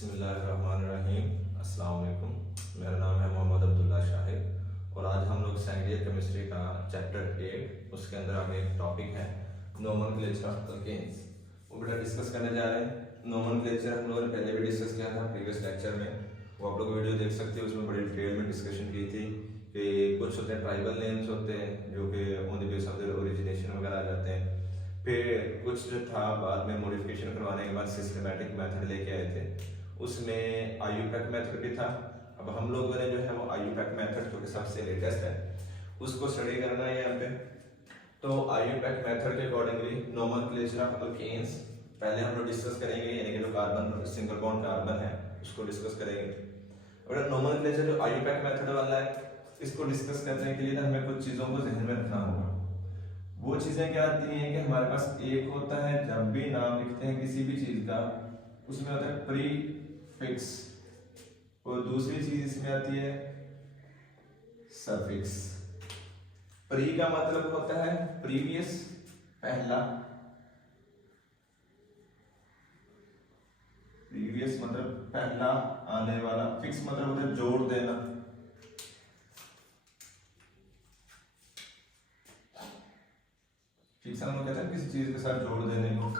बिस्मिल्लाहिर्रहमानिर्रहीम। अस्सलाम वालेकुम। मेरा नाम है मोहम्मद अब्दुल्ला शाहिद और आज हम लोग सेकेंड ईयर केमिस्ट्री का चैप्टर 8 उसके अंदर हमें एक टॉपिक है नोमेनक्लेचर ऑफ अल्केन्स, वो बेटा डिस्कस करने जा रहे हैं। नोमेनक्लेचर हम लोगों ने पहले भी डिस्कस किया था प्रीवियस लेक्चर में, वो आप लोग वीडियो देख सकते हो। उसमें बड़ी डिटेल में डिस्कशन की थी कि कुछ होते हैं ट्राइबल नेम्स होते हैं जो कि on the base of their origination वगैरह आ जाते हैं। फिर कुछ जो था बाद में मॉडिफिकेशन करवाने के बाद सिस्टमेटिक मेथड लेके आए थे, उसमें आईयूपैक मेथड भी था। अब हम लोगों ने जो है वो आईयूपैक मेथड जो कि सबसे लेटेस्ट है उसको स्टडी करना है यहाँ पे। तो आईयूपैक मेथड के अकॉर्डिंगली नोमेनक्लेचर ऑफ अल्केन्स पहले हम लोग डिस्कस करेंगे, यानी कि जो कार्बन सिंगल बॉन्ड कार्बन है उसको डिस्कस करेंगे। और नोमेनक्लेचर जो आईयूपैक मेथड वाला है इसको डिस्कस करने के लिए ना हमें कुछ चीज़ों को जहन में रखना होगा। वो चीज़ें क्या आती हैं कि हमारे पास एक होता है, जब भी नाम लिखते हैं किसी भी चीज़ का उसमें होता है प्रीफिक्स, और दूसरी चीज इसमें आती है सफिक्स। प्री का मतलब होता है प्रीवियस, पहला। प्रीवियस मतलब पहला आने वाला, फिक्स मतलब होता है जोड़ देना। फिक्स हम लोग कहते हैं किसी चीज के साथ जोड़ देने को,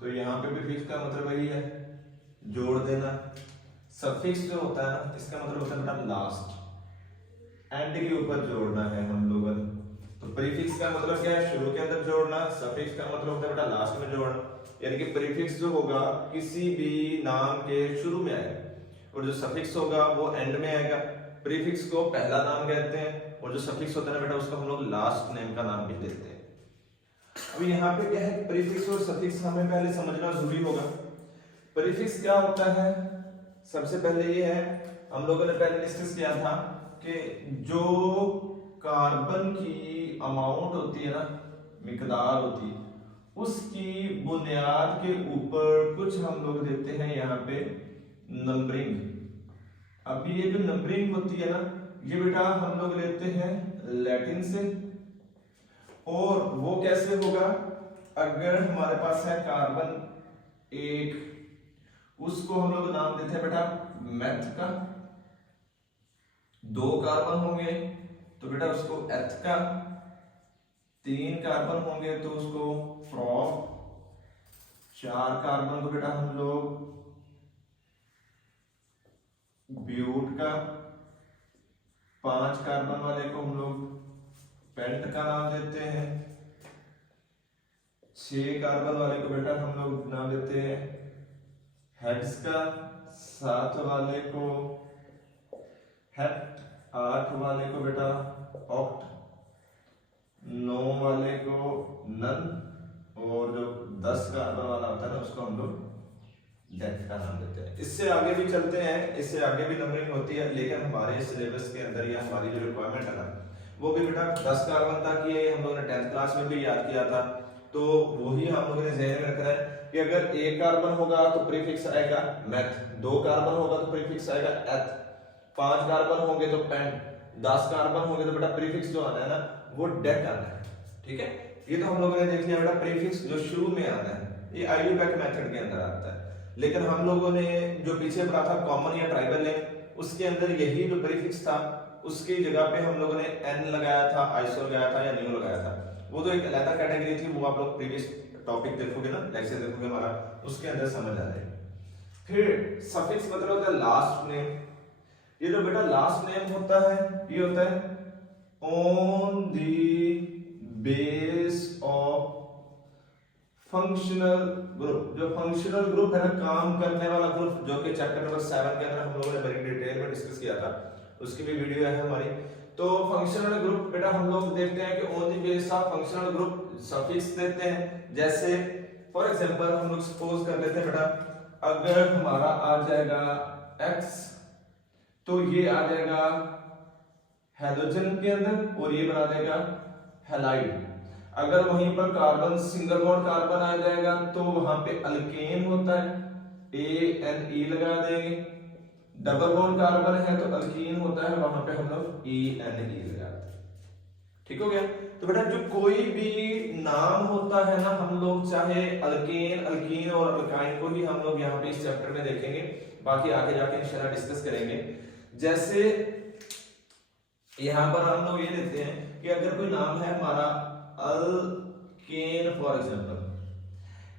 तो यहाँ पे भी फिक्स का मतलब वही है, जोड़ देना। सफिक्स जो होता है ना इसका मतलब होता है बेटा लास्ट, एंड के ऊपर जोड़ना है हम लोगों ने। तो प्रीफिक्स का मतलब क्या है, शुरू के अंदर जोड़ना। सफिक्स का मतलब होता है बेटा लास्ट में जोड़ना, यानी कि प्रीफिक्स जो होगा किसी भी नाम के शुरू में आएगा और जो सफिक्स होगा वो एंड में आएगा। प्रीफिक्स को पहला नाम कहते हैं और जो सफिक्स होता है ना बेटा उसको हम लोग लास्ट नेम का नाम भी देते हैं। अब यहाँ पे क्या है, प्रीफिक्स और सफिक्स हमें पहले समझना जरूरी होगा। प्रीफिक्स क्या होता है, सबसे पहले ये है, हम लोगों ने पहले डिस्कस किया था कि जो कार्बन की अमाउंट होती है ना, मिकदार होती है, उसकी बुनियाद के ऊपर कुछ हम लोग देते हैं यहाँ पे नंबरिंग। अब ये जो नंबरिंग होती है ना ये बेटा हम लोग लेते हैं लैटिन से। और वो कैसे होगा, अगर हमारे पास है कार्बन एक, उसको हम लोग नाम देते हैं बेटा मेथ का। दो कार्बन होंगे तो बेटा उसको एथ का, तीन कार्बन होंगे तो उसको प्रोप, चार कार्बन को बेटा हम लोग ब्यूट का, पांच कार्बन वाले को हम लोग पेंट का नाम देते हैं, छह कार्बन वाले को बेटा हम लोग नाम देते हैं हेड्स का, सात वाले को हेप्ट, आठ वाले को बेटा ऑक्ट, नौ वाले को नन, और जो 10 कार्बन वाला होता है ना उसको हम लोग डेथ का नाम देते हैं। इससे आगे भी चलते हैं, इससे आगे भी नंबरिंग होती है, लेकिन हमारे सिलेबस के अंदर या हमारी जो रिक्वायरमेंट है ना वो भी बेटा 10 कार्बन तक ही है। हम लोगों ने 10th क्लास में भी याद किया था, तो वही हम लोगों ने ध्यान में रखना है कि अगर एक कार्बन होगा तो प्रीफिक्स आएगा मेथ, दो कार्बन होगा तो प्रीफिक्स आएगा एथ, पांच कार्बन होंगे तो पेंट, 10 कार्बन होंगे तो बेटा प्रीफिक्स जो आना है ना वो डेट आना है। ठीक है, ये तो हम लोगों ने देख लिया बेटा प्रीफिक्स जो शुरू में आता है, ये आईयूपैक मेथड के अंदर आता है। लेकिन हम लोगों ने जो पीछे पढ़ा था कॉमन या ट्राइबल नेम, उसके अंदर यही जो प्रीफिक्स था उसकी जगह पे हम लोगों ने एन लगाया था, आइसो लगाया था या न्यू लगाया था। वो तो एक अलग कैटेगरी थी, वो आप लोग प्रीवियस टॉपिक देखोगे ना, लेक्चर देखोगे हमारा, उसके अंदर समझ आ जाएगी। फिर सफिक्स मतलब होता है लास्ट नेम। ये जो बेटा लास्ट नेम होता है ये होता है on the base of functional group. जो फंक्शनल ग्रुप है ना, काम करने वाला ग्रुप, जो कि चैप्टर नंबर 7 के अंदर हम लोगों ने बड़ी डिटेल में डिस्कस किया था, उसकी भी वीडियो है हमारी। तो फंक्शनल ग्रुप बेटा हम लोग देखते हैं कि on the base of functional group suffix देते हैं। जैसे फॉर एग्जांपल हम लोग सपोज कर लेते हैं बेटा, अगर हमारा आ जाएगा x तो ये आ जाएगा हेलोजन के अंदर और ये बना देगा हैलाइड। अगर वहीं पर कार्बन सिंगल बॉन्ड कार्बन आ जाएगा तो वहां पे अल्केन होता है, ANE लगा देंगे। डबल बॉन्ड कार्बन है तो अल्कीन होता है, वहां पे हम लोग ENE लगाते हैं। ठीक हो गया। तो बेटा जो कोई भी नाम होता है ना, हम लोग चाहे अल्केन, अल्कीन और अल्काइन को ही हम लोग यहाँ पे इस चैप्टर में देखेंगे बाकी आगे जाके इंशाल्लाह डिस्कस करेंगे। जैसे यहां पर हम लोग ये लेते हैं कि अगर कोई नाम है हमारा अल्केन फॉर एग्जांपल,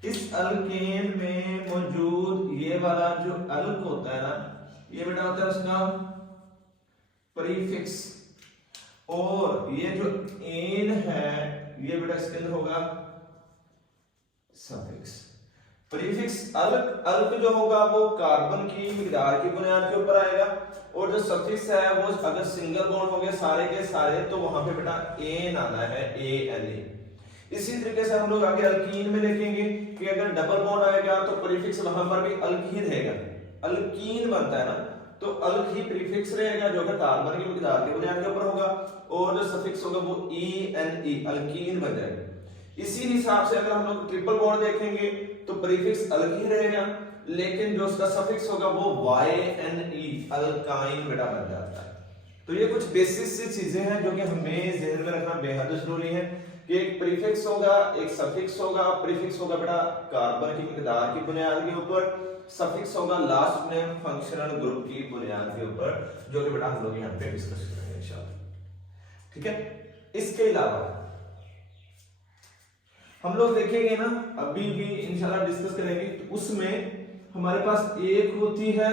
इस अल्केन में मौजूद ये वाला जो अल्क होता है ना, ये बेटा होता है उसका प्रीफिक्स, और ये जो एन है ये बेटा इसके अंदर होगा सफिक्स। प्रीफिक्स अल्क, अल्क जो होगा वो कार्बन की मिकदार की बुनियाद के ऊपर आएगा, और जो सफिक्स है वो अगर सिंगल बॉन्ड हो गए सारे के सारे तो वहां पे बेटा एन आना है, ए एन ए। इसी तरीके से हम लोग आगे अल्कीन में देखेंगे कि अगर डबल बॉन्ड आएगा तो प्रीफिक्स वहां पर भी अल्क ही रहेगा, अल्कीन बनता है ना, तो अल्क ही प्रीफिक्स रहेगा जो कि कार्बन की मिकदार के बुनियाद के ऊपर होगा, और जो सफिक्स होगा वो ई एन ई अल्कीन बन जाएगा। इसी हिसाब से अगर हम लोग ट्रिपल बॉन्ड देखेंगे तो प्रीफिक्स अल्क ही रहेगा, लेकिन जो उसका सफिक्स होगा वो वाई एन ई अल्काइन बेटा बन जाता है। तो ये कुछ बेसिक सी चीजें हैं जो कि हमें ध्यान में रखना बेहद जरूरी है कि एक प्रीफिक्स होगा, एक सफिक्स होगा। प्रीफिक्स होगा बेटा कार्बन की मिकदार की बुनियाद के ऊपर, सफिक्स होगा लास्ट नेम फंक्शनल ग्रुप की बुनियाद के ऊपर, जो कि बेटा हम लोग यहाँ पे डिस्कस करेंगे इंशाल्लाह। ठीक है, इसके अलावा हम लोग देखेंगे ना, अभी भी इंशाल्लाह डिस्कस करेंगे, तो उसमें हमारे पास एक होती है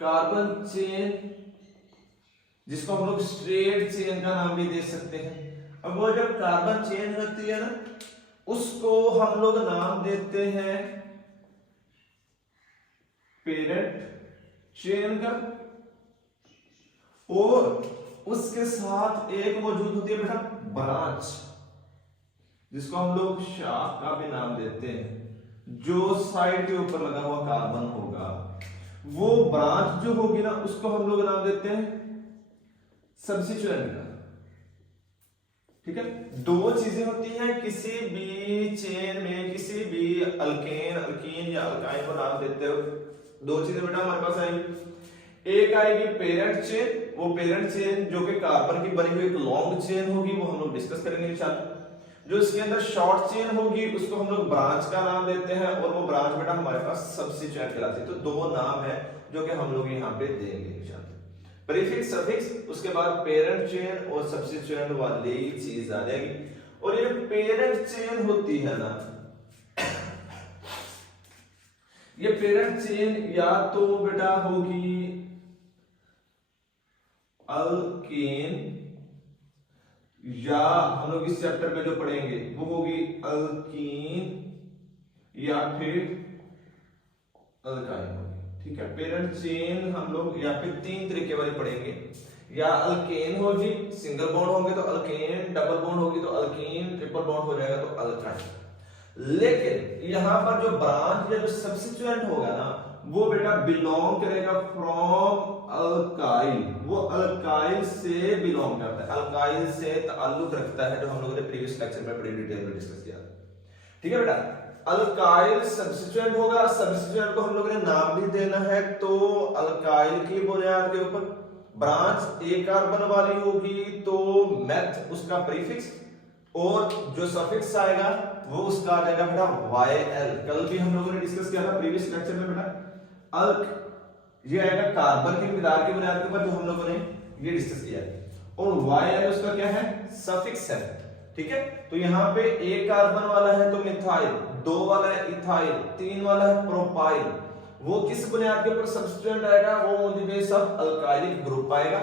कार्बन चेन, जिसको हम लोग स्ट्रेट चेन का नाम भी दे सकते हैं। अब वो जब कार्बन चेन होती है ना, उसको हम लोग नाम देते हैं पेरेंट चेन का, और उसके साथ एक मौजूद होती है बेटा ब्रांच, जिसको हम लोग शाख का भी नाम देते हैं। जो साइड के ऊपर लगा हुआ कार्बन होगा वो ब्रांच जो होगी ना, उसको हम लोग नाम देते हैं सब्स्टिट्यूएंट का। ठीक है, दो चीजें होती हैं किसी भी चेन में, किसी भी अल्केन, अल्कीन या अल्काइन को नाम देते हो। दो चीजें बेटा हमारे पास आएंगी, एक आएगी पेरेंट चेन, वो पेरेंट चेन जो कि कार्बन की बनी हुई एक लॉन्ग चेन होगी, वो हम लोग डिस्कस करेंगे इंशाल्लाह। जो इसके अंदर शॉर्ट चेन होगी उसको हम लोग ब्रांच का नाम देते हैं, और वो ब्रांच बेटा हमारे पास सब्स्टिट्यूएंट कहलाती है। तो दो नाम है जो कि हम लोग यहाँ पे देंगे इंशाल्लाह, प्रीफिक्स सफिक्स, उसके बाद पेरेंट चेन और सब्स्टिट्यूएंट वाली चीज आ जाएगी। और ये पेरेंट चेन होती है ना, ये पेरेंट चेन या तो बेटा होगी अल्केन, या हम लोग इस चैप्टर में जो पढ़ेंगे वो होगी अल्कीन, या फिर अल्काइन होगी। ठीक है, पेरेंट चेन हम लोग या फिर तीन तरीके वाली पढ़ेंगे, या अल्केन होगी सिंगल बॉन्ड होंगे तो अल्केन, डबल बॉन्ड होगी तो अल्कीन, ट्रिपल बॉन्ड हो जाएगा तो अल्काइन। लेकिन यहां पर जो ब्रांच या जो सब्स्टिट्यूएंट होगा ना, वो बेटा बिलोंग करेगा फ्रॉम अल्काइल, वो अल्काइल से बिलोंग करता है, अल्काइल से ताल्लुक रखता है, जो हम लोगों ने प्रीवियस लेक्चर में बड़ी डिटेल में डिस्कस किया। ठीक है बेटा, अल्काइल सब्स्टिट्यूएंट होगा, सब्स्टिट्यूएंट को हम लोगों ने नाम भी देना है, तो अल्काइल की बुनियाद के ऊपर ब्रांच ए कार्बन वाली होगी तो मेथ उसका प्रीफिक्स, और जो सफिक्स आएगा वो उसका आ जाएगा बेटा YL। कल भी हम लोगों ने डिस्कस किया था प्रीवियस लेक्चर में बेटा, अल्क ये आएगा कार्बन की मिकदार की बुनियाद के ऊपर, जो हम लोगों ने ये डिस्कस किया है, और YL उसका क्या है, सफिक्स है। ठीक है, तो यहाँ पे एक कार्बन वाला है तो मिथाइल, दो वाला है इथाइल, तीन वाला है प्रोपाइल, वो किस बुनियाद के ऊपर सब्स्टिट्यूएंट आएगा, वो on the base of alkylic group आएगा।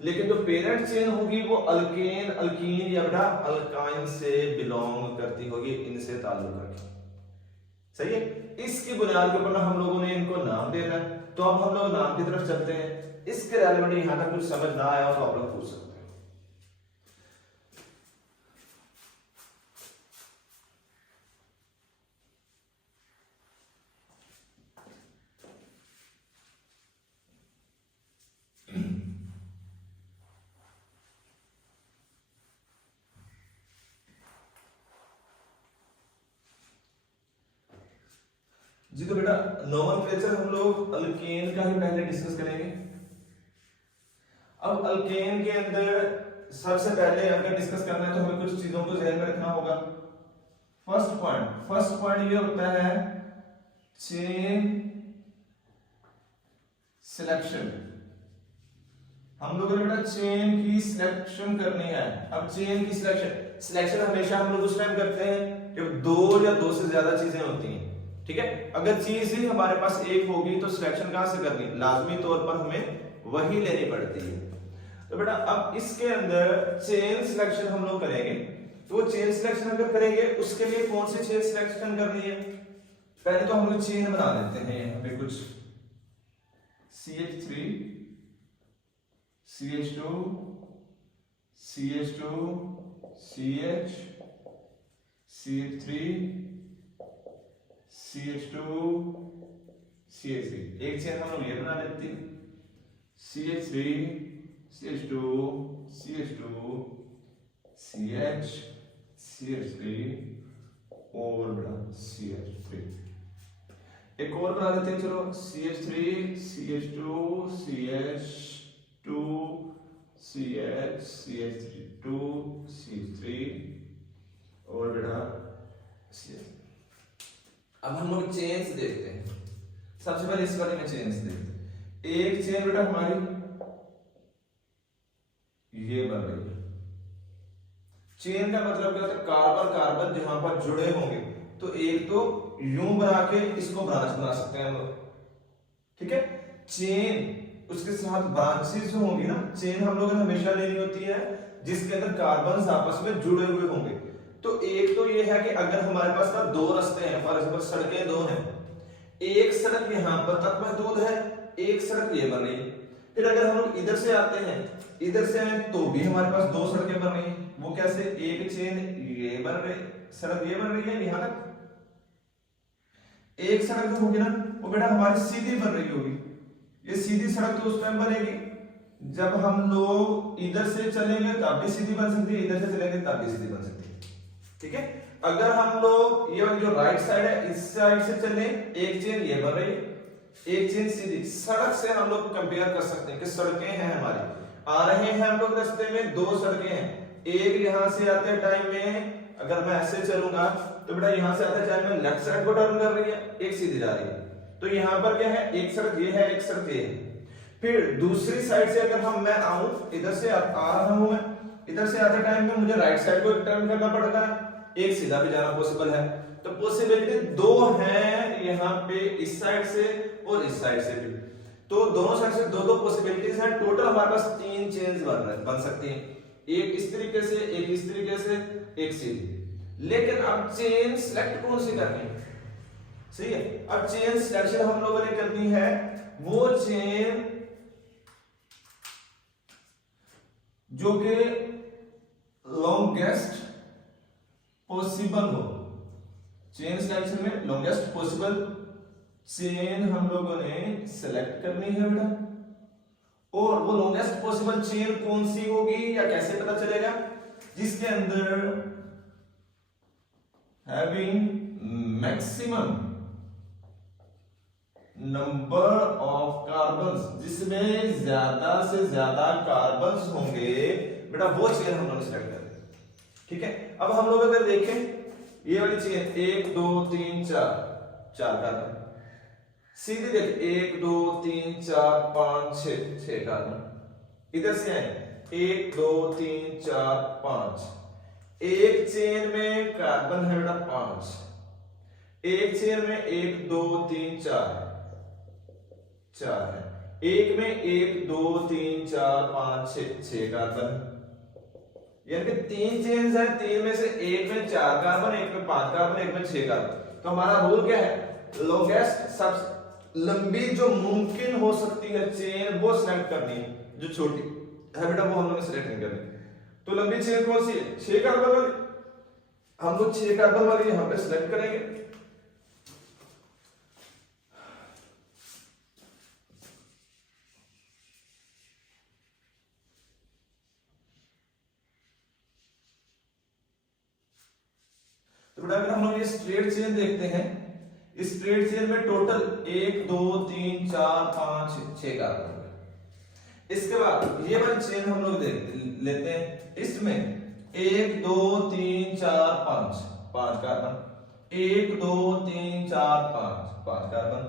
लेकिन जो पेरेंट चेन होगी वो अल्केन, अल्कीन या बेटा अल्काइन से बिलोंग करती होगी, इनसे ताल्लुक रखती। सही है, इसकी बुनियाद के ऊपर हम लोगों ने इनको नाम देना है। तो अब हम लोग नाम की तरफ चलते हैं। इसके रेलेवेंट यहां तक कुछ समझ ना आया तो आप लोग पूछ सकते हैं। जी तो बेटा नोमेनक्लेचर हम लोग अल्केन का ही पहले डिस्कस करेंगे। अब अल्केन के अंदर सबसे पहले अगर डिस्कस करना है तो हमें कुछ चीजों को ध्यान में रखना होगा। फर्स्ट पॉइंट ये होता है चेन सिलेक्शन, हम लोगों ने बेटा चेन की सिलेक्शन करनी है। अब चेन की सिलेक्शन हमेशा हम लोग उस टाइम करते हैं जब दो या दो से ज्यादा चीजें होती हैं, ठीक है। अगर चीज ही हमारे पास एक होगी तो सिलेक्शन कहां से करनी, लाजमी तौर पर हमें वही लेनी पड़ती है। तो बेटा अब इसके अंदर चेन सिलेक्शन हम लोग करेंगे, तो वो चेन सिलेक्शन अगर करेंगे उसके लिए कौन सी चेन सिलेक्शन करनी है, पहले तो हम लोग चेन बना देते हैं यहाँ पे कुछ CH3 CH2 CH2 CH CH3 CH2 CH3, एक चेन हम लोग ये बना लेते हैं CH3 CH2 CH2 CH CH3 और बड़ा CH3, एक और बना देते हैं चलो CH3 CH2 CH2 CH CH2 CH3 और बेटा CH। अब हम लोग चेन्स देखते हैं, सबसे पहले इस वाले में चेन्स देखते हैं। एक चेन बेटा हमारी ये बन रही है, चेन का मतलब क्या होता है, कार्बन कार्बन जहां पर जुड़े होंगे तो एक तो यूं बना के इसको ब्रांच बना सकते हैं हम लोग, ठीक है। चेन उसके साथ ब्रांचेस जो होंगी ना, चेन हम लोगों ने हमेशा लेनी होती है जिसके अंदर कार्बन आपस में जुड़े हुए होंगे। तो एक तो ये है कि अगर हमारे पास ना दो रास्ते हैं, फॉर एग्जांपल सड़कें दो हैं, एक सड़क यहां पर तक महदूद है, एक सड़क ये बन रही है, फिर अगर हम लोग इधर से आते हैं इधर से आए तो भी हमारे पास दो सड़कें बन रही हैं। वो कैसे, एक चेन ये बन रही, सड़क ये बन रही है यहां तक, एक सड़क जो होगी ना वो बेटा हमारी सीधी बन रही होगी। ये सीधी सड़क तो उस टाइम बनेगी जब हम लोग इधर से चलेंगे तब भी सीधी बन सकती है, इधर से चलेंगे तब भी सीधी बन सकती है, ठीक है। अगर हम लोग ये जो राइट साइड है इस साइड से चले, एक चेन ये बन रही है, एक चेन सीधी, सड़क से हम लोग कंपेयर कर सकते हैं कि सड़कें हैं हमारी, आ रहे हैं हम लोग रास्ते में दो सड़कें हैं, एक यहां से आते टाइम में अगर मैं ऐसे चलूंगा तो बेटा यहां से आते टाइम में लेफ्ट साइड को टर्न कर रही है, एक सीधी जा रही है, तो यहां पर क्या है, एक सड़क ये है, एक सड़क ये है। फिर दूसरी साइड से अगर मैं आऊं, इधर से आ रहा हूं मैं, इधर से आते टाइम में मुझे राइट साइड को टर्न करना पड़ता है, एक सीधा भी जाना पॉसिबल है। तो पॉसिबिलिटी दो हैं यहाँ पे, इस साइड से और इस साइड से भी, तो दोनों साइड से दो दो पॉसिबिलिटीज हैं। टोटल हमारे पास तीन चेन्स बन सकती हैं, एक इस तरीके से, एक इस तरीके से, एक सीधी। लेकिन अब चेन सिलेक्ट कौन सी करनी है, सही है। अब चेन सिलेक्शन हम लोगों ने करनी है वो चेन जो कि लॉन्गेस्ट पॉसिबल हो। चेन सिलेक्शन में लॉन्गेस्ट पॉसिबल चेन हम लोगों ने सिलेक्ट करनी है बेटा, और वो लॉन्गेस्ट पॉसिबल चेन कौन सी होगी या कैसे पता चलेगा, जिसके अंदर having maximum number of carbons, जिसमें ज्यादा से ज्यादा कार्बन्स होंगे बेटा, वो चेन हम लोग सिलेक्ट करें, ठीक है। अब हम लोग अगर देखें ये वाली चेन 1 2 3 4 कार्बन, सीधे देख 1 2 3 4 5 6 कार्बन, इधर से आए 1 2 3 4 5, एक चेन में कार्बन है बेटा 5, एक चेन में 1 2 3 4 है, एक में 1 2 3 4 5 6 कार्बन, यानी कि तीन चेन्स है, तीन में से एक में 4 कार्बन, एक में 5 कार्बन, एक में 6 कार्बन। तो हमारा रूल क्या है, लॉन्गेस्ट सबसे लंबी जो मुमकिन हो सकती है चेन वो सिलेक्ट करनी है, जो छोटी है बेटा वो हम लोग सिलेक्ट नहीं करनी। तो लंबी चेन कौन सी है, 6 कार्बन वाली, हम लोग 6 कार्बन वाली यहां पे सिलेक्ट करेंगे। तो बेटा अगर हम लोग ये स्ट्रेट चेन देखते हैं, इस स्ट्रेट चेन में टोटल 1 2 3 4 5 6 कार्बन। इसके बाद ये वाली चेन हम लोग लेते हैं, इसमें 1 2 3 4 5 कार्बन, 1 2 3 4 5 5 कार्बन,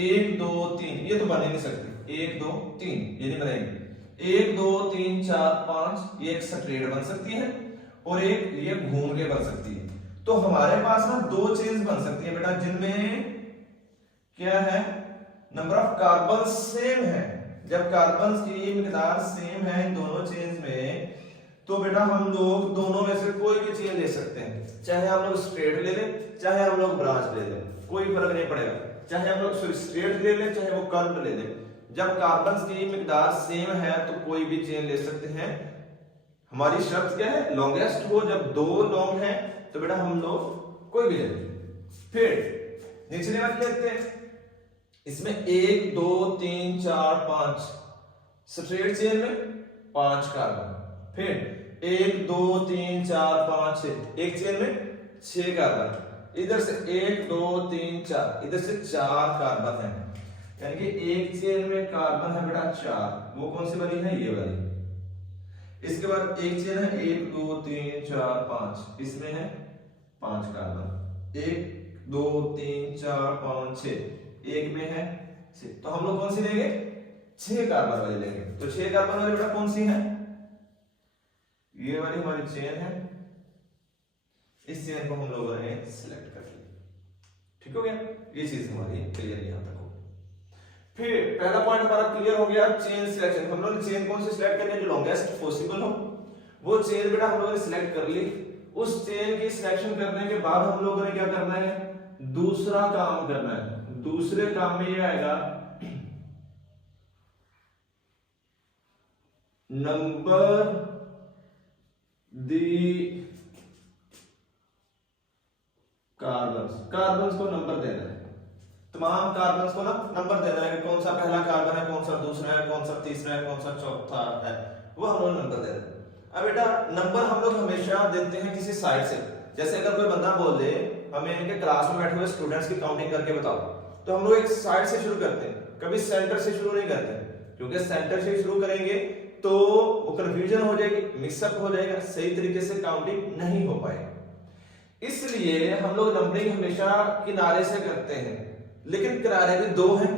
1 2 3 ये तो बन ही नहीं सकती, 1 2 3 ये नहीं बनेगी, 1 2 3 4 5 ये एक स्ट्रेट बन सकती है और एक ये घूम के बन सकती है। तो हमारे पास ना दो चेन्स बन सकती है बेटा जिनमें क्या है, नंबर ऑफ कार्बन सेम है। जब कार्बन की मिकदार सेम है इन दोनों चेन्स में, तो बेटा हम लोग दोनों में से कोई भी चेन ले सकते हैं, चाहे हम लोग स्ट्रेट ले लें चाहे हम लोग ब्रांच ले लें, कोई फर्क नहीं पड़ेगा, चाहे हम लोग स्ट्रेट ले लें चाहे वो कर्व ले लें। जब कार्बन की मिकदार सेम है तो कोई भी चेन ले सकते हैं। हमारी शर्त क्या है, लॉन्गेस्ट हो। जब दो लॉन्ग है तो बेटा हम लोग कोई भी ले लें। फिर निचले वाली लेते हैं, इसमें 1 2 3 4 5 स्ट्रेट चेन में 5 कार्बन, फिर 1 2 3 4 5 6 एक चेन में 6 कार्बन, इधर से 1 2 3 4 इधर से 4 कार्बन है, यानी कि एक चेन में कार्बन है बेटा 4। वो कौन सी बनी है, ये वाली। इसके बाद एक चेन है 1 2 3 4 5, इसमें है 5 कार्बन, 1 2 3 4 5 6 एक में है 6। तो हम लोग कौन सी लेंगे, 6 कार्बन वाली लेंगे। तो 6 कार्बन वाली बेटा कौन सी है, ये वाली हमारी चेन है। इस चेन को हम लोगों ने सिलेक्ट कर लिया। ठीक हो गया, ये चीज हमारी क्लियर यहां तक हो। फिर पहला पॉइंट हमारा क्लियर हो गया, चेन सिलेक्शन। हम लोग ने चेन कौन सी सिलेक्ट करनी है, जो लॉन्गेस्ट पॉसिबल हो। वो चेन बेटा हम लोगों ने सिलेक्ट कर ली। उस चेन की सिलेक्शन करने के बाद हम लोगों ने क्या करना है, दूसरा काम करना है। दूसरे काम में ये आएगा, नंबर दी कार्बन्स को नंबर देना है। तमाम कार्बन्स को ना नंबर देना है कि कौन सा पहला कार्बन है, कौन सा दूसरा है, कौन सा तीसरा है, कौन सा चौथा है, वो हम लोग नंबर दे देते हैं। अब बेटा नंबर हम लोग हमेशा देते हैं किसी साइड से। जैसे अगर कोई बंदा बोल दे हमें इनके क्लास में बैठे हुए स्टूडेंट्स की काउंटिंग करके बताओ, तो हम लोग एक साइड से शुरू करते हैं, कभी सेंटर से शुरू नहीं करते, क्योंकि सेंटर से शुरू करेंगे तो वो कंफ्यूजन हो जाएगी, मिक्सअप हो जाएगा, सही तरीके से काउंटिंग नहीं हो पाएगी। इसलिए हम लोग नंबरिंग हमेशा किनारे से करते हैं, लेकिन किनारे भी दो हैं।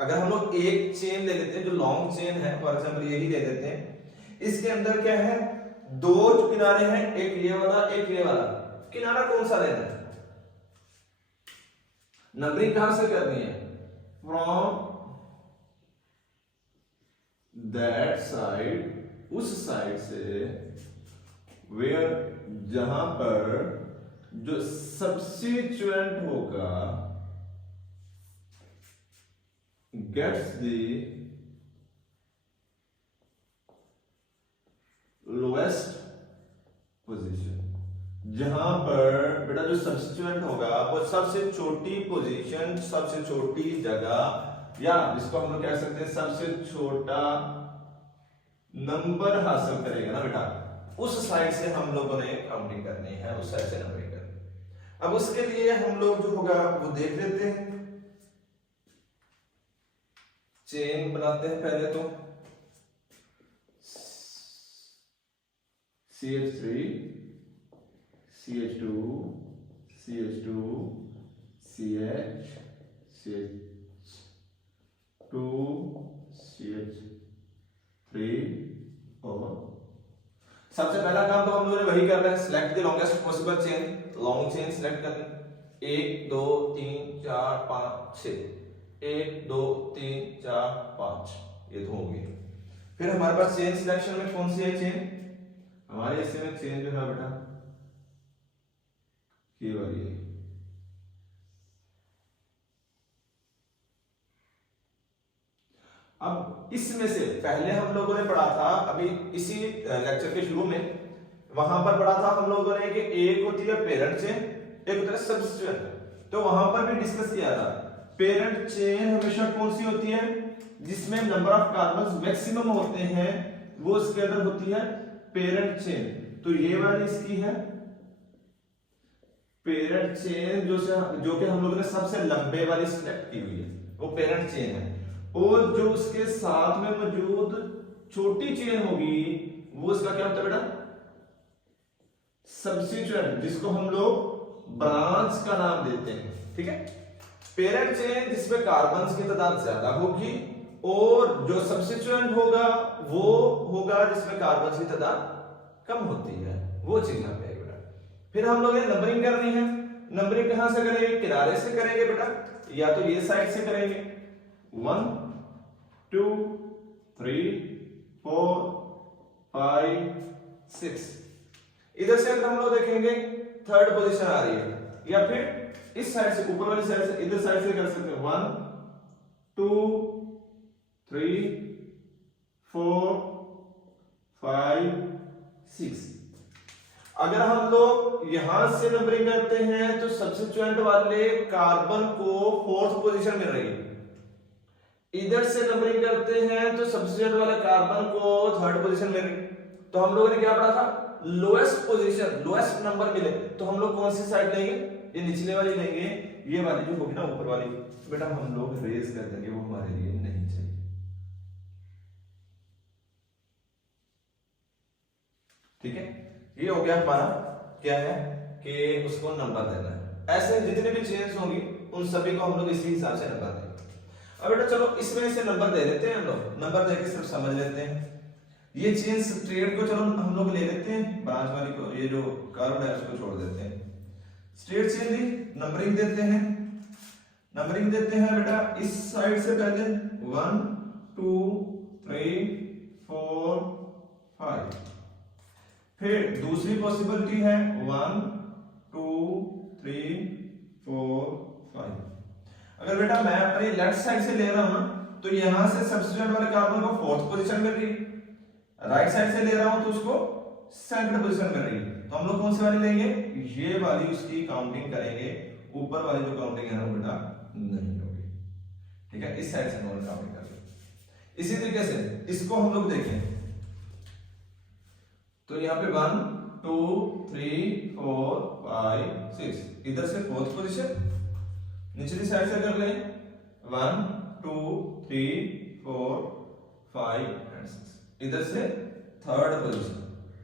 अगर हम लोग एक चेन ले लेते हैं जो लॉन्ग चेन है, फॉर एग्जांपल यही ले लेते हैं, इसके अंदर क्या है, दो किनारे हैं, एक ये वाला एक ये वाला। किनारा कौन सा लेना है, नंबरिंग कहां से करनी है, फ्रॉम दैट साइड, उस साइड से वेयर, जहां पर जो सब्स्टिट्यूएंट होगा गेट्स द लोएस्ट पोजीशन। जहां पर बेटा जो सब्स्टिट्यूएंट होगा वो सबसे छोटी पोजीशन, सबसे छोटी जगह, या जिसको हम लोग कह सकते हैं सबसे छोटा नंबर हासिल करेगा ना बेटा, उस साइड से हम लोगों ने काउंटिंग करनी है, उस साइड से नंबरिंग करनी है। अब उसके लिए हम लोग जो होगा वो देख लेते हैं, चेन बनाते हैं पहले तो CH3 CH2 CH2 CH CH2 CH3 और सबसे पहला काम तो हम लोगों ने वही करना है, select the longest possible chain. Long chain select करनी, 1 2 3 4 5 6, 1 2 3 4 5, ये तो होगी। फिर हमारे पास चेन सिलेक्शन में कौन सी है चेन, हमारे इसमें चेन जो है बेटा ये वाली है। अब इसमें से पहले हम लोगों ने पढ़ा था, अभी इसी लेक्चर के शुरू में वहां पर पढ़ा था हम लोगों ने कि एक होती है पेरेंट चेन, एक होता है सब्स्टिट्यूएंट। तो वहां पर भी डिस्कस किया था, पेरेंट चेन हमेशा कौन सी होती है, जिसमें नंबर ऑफ कार्बन्स मैक्सिमम होते हैं, वो इसके अंदर होती है पेरेंट चेन। तो ये वाली इसकी है पेरेंट चेन, जो कि हम लोगों ने सबसे लंबे वाली सिलेक्ट की हुई है, वो पेरेंट चेन है। और जो उसके साथ में मौजूद छोटी चेन होगी वो इसका क्या होता है बेटा, सब्स्टिट्यूएंट, जिसको हम लोग ब्रांच का नाम देते हैं, ठीक है। पेरेंट चेन जिसमें कार्बन की तादाद ज्यादा होगी और जो सब्स्टिट्यूएंट होगा वो होगा जिसमें कार्बन की तादाद कम होती है, वो चीज यहाँ पे बेटा। फिर हम लोग ये नंबरिंग करनी है। नंबरिंग कहां से करेंगे? किनारे से करेंगे बेटा, या तो ये साइड से करेंगे 1 2 3 4 5 6। इधर से अगर हम लोग देखेंगे थर्ड पोजीशन आ रही है, या फिर इस साइड से ऊपर वाली साइड से इधर साइड से कर सकते हैं 1 2 3 4 5 6। अगर हम लोग यहां से नंबरिंग करते हैं तो सब्स्टिट्यूएंट वाले कार्बन को फोर्थ पोजीशन मिल रही है। इधर से नंबरिंग करते हैं तो सब्स्टिट्यूएंट वाले कार्बन को थर्ड पोजीशन मिल रही। तो हम लोगों ने क्या पढ़ा था? लोएस्ट पोजीशन, लोएस्ट नंबर मिले तो हम लोग कौन सी साइड लेंगे? ये निचले वाली लेंगे, ये वाली जो होगी ना ऊपर वाली बेटा हम लोग रेज कर देंगे, वो हमारे लिए नहीं चाहिए, ठीक है। ये हो गया हमारा क्या है कि उसको नंबर देना है। ऐसे जितने भी चेन्स होंगी उन सभी को हम लोग इसी हिसाब से नंबर देंगे। अब बेटा चलो इसमें से नंबर दे देते हैं, हम लोग नंबर देके सिर्फ समझ लेते हैं। ये चेन स्ट्रेट को चलो हम लोग ले लेते हैं, ब्रांच वाली को, ये जो कर्व है उसको छोड़ देते हैं। स्ट्रेट चेन ली, नंबरिंग देते हैं। नंबरिंग देते हैं बेटा इस साइड से पहले 1 2 3 4 5। फिर दूसरी पॉसिबिलिटी है 1 2 3 4 5। अगर बेटा मैं अपनी लेफ्ट साइड से ले रहा हूं ना तो यहां से सब्स्टिट्यूएंट वाले कार्बन को फोर्थ पोजीशन मिल रही, राइट साइड से ले रहा हूं तो उसको सेकंड पोजीशन मिल रही। तो हम लोग कौन सी वाली लेंगे? ये वाली उसकी काउंटिंग करेंगे, ऊपर वाली जो काउंटिंग है ना बेटा नहीं होगी, ठीक है। इस साइड से नॉन काउंटिंग करेंगे। इसी तरीके से इसको हम लोग देखें तो यहाँ पे 1 2 3 4 5 6, इधर से फोर्थ पोजीशन, निचली साइड से कर लें 1 2 3 4 5 एंड 6, इधर से थर्ड पोजीशन।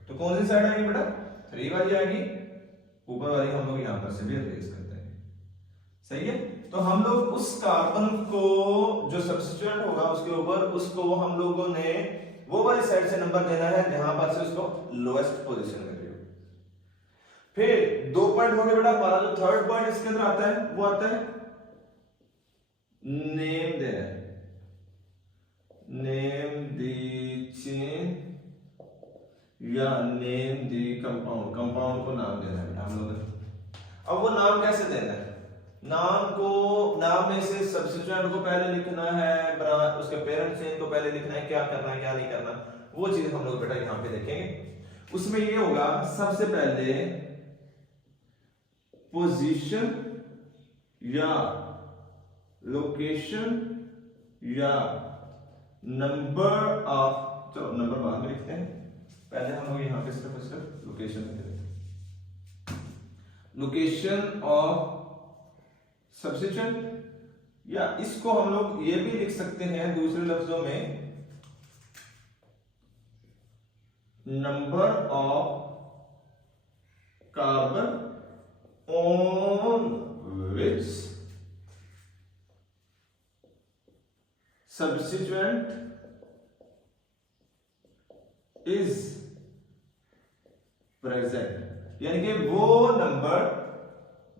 तो कौन सी साइड आएगी बेटा? 3 वाली आएगी, ऊपर वाली हम लोग यहां पर से भी रिप्लेस कर देंगे, सही है। तो हम लोग उस कार्बन को जो सब्स्टिट्यूएंट होगा उसके ऊपर उसको हम लोगों ने वो वाली साइड से नंबर देना है जहां पर से उसको लोएस्ट पोजीशन मिल रही हो। फिर 2 पॉइंट हो गए बेटा। हमारा जो थर्ड पॉइंट इसके अंदर आता है वो आता है नेम देना है, नेम द चेन या नेम द कंपाउंड, कंपाउंड को नाम देना है हम लोग। अब वो नाम कैसे देना है? नाम को, नाम में से सब्स्टिट्यूएंट को पहले लिखना है, उसके पेरेंट चेन को पहले लिखना है, क्या करना है क्या नहीं करना, वो चीज हम लोग बेटा यहां पे देखेंगे। उसमें ये होगा सबसे पहले पोजीशन या लोकेशन या नंबर ऑफ, चलो नंबर बाद में लिखते हैं, पहले हम लोग यहां पे सिर्फ लोकेशन लिख देते हैं। लोकेशन ऑफ सब्स्टिट्यूएंट, या इसको हम लोग ये भी लिख सकते हैं दूसरे लफ्जों में number of carbon on which substituent is present, यानी कि वो नंबर